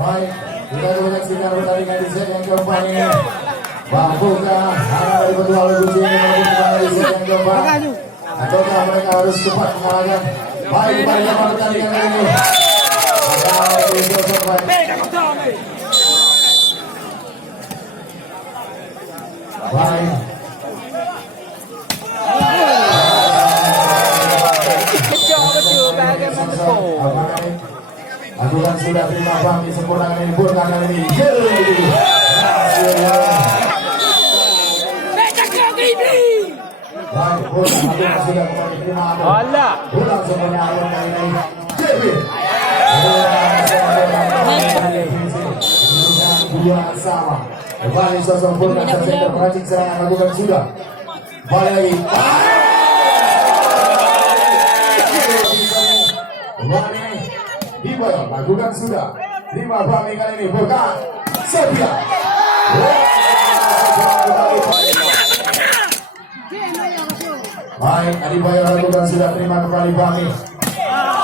Baik, kita menyaksikan pertandingan di set yang keempat ini. Mampukah anak dari kedua Agus Bri merebut di set yang keempat? Ataukah mereka harus cepat mengalahkan? Baik, kembali ke pertandingan ini. Baik. Aduan sudah terima bang di sempurna ini pun kali ini. Baik, pun aduan sudah kembali terima. Pulang semuanya aduan kali ini. Dua sama. Kembali sosok pun dan set peracik serangan lakukan sudah. Volly lagi. Ady Bayor lakukan sudah. Terima bami kali ini bukan Sofia. Baik, Ady Bayor lakukan sudah. Terima kembali bami.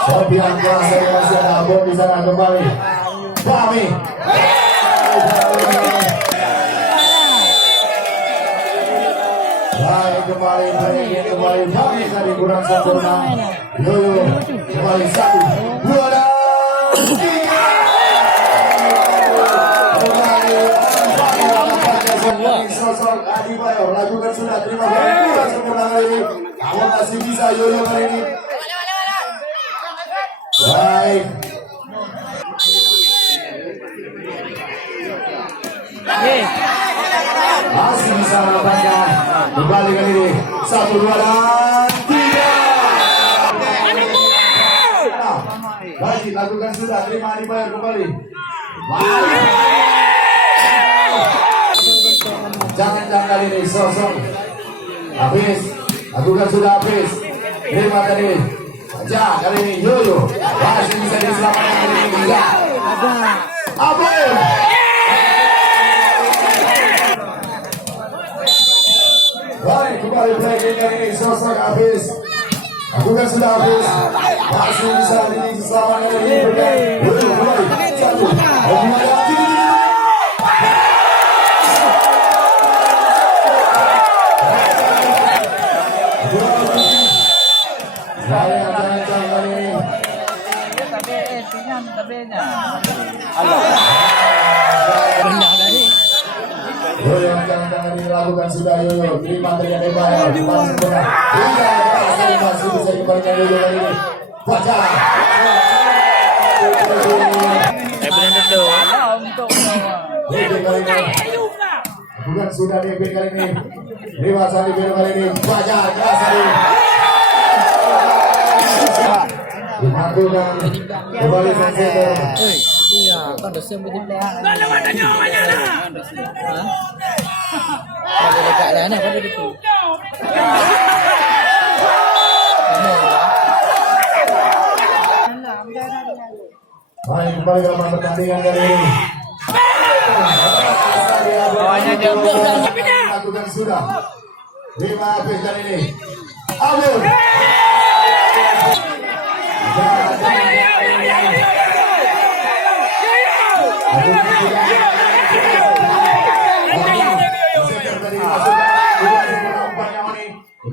Sofia kelas dari masih ada bom di sana kembali. Bami. Baik, kembali bami tadi kurang sempurna. Yoyo kembali 1, 2 dan sosok Ady Bayor lakukan sudah. Terima kasih kurang sempurna kali ini. Kamu masih bisa Yoyo kali ini. Baik. Masih bisa mendapatkan kembali kali ini 1, 2 dan 3. Majid lakukan sudah. Terima Ady Bayor kembali. Jangan kali ini sosok Hafis lakukan sudah. Hafis terima tadi aja kali ini Yoyo masih bisa diselamatkan kali ini. Tidak apa baik, kembali breaking kali ini sosok Hafis lakukan sudah. Hafis masih bisa diselamatkan kali ini. Yoyo kembali 1, 2 Yoyo jangan dilakukan sudah. Yoyo terima dari Ady Bayor. Masih bisa kembalikan Yoyo kali ini. Fajar. Bukan sudah DP kali ini. Terima kasih kali ini. Fajar keras kali ini. Dilakukan kembali set4. Iya, kan dosen betul dah. Mana namanya? Kalau dekat dah nak pada itu. Baik, kembali ke lapangan pertandingan kali ini. Lakukan sudah. Terima Hafis kali ini. Abur.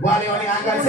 Volly angkat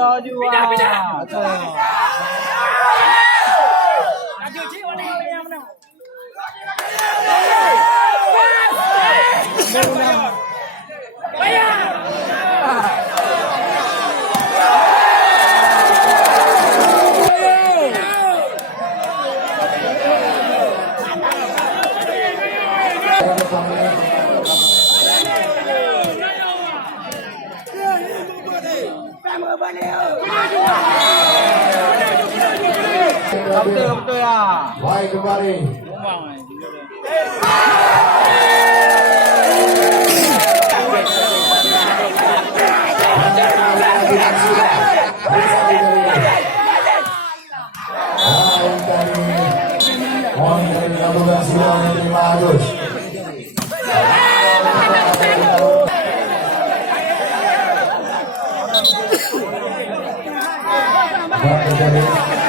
Dah dua. Betul ya. Baik kembali. Agus. Baik,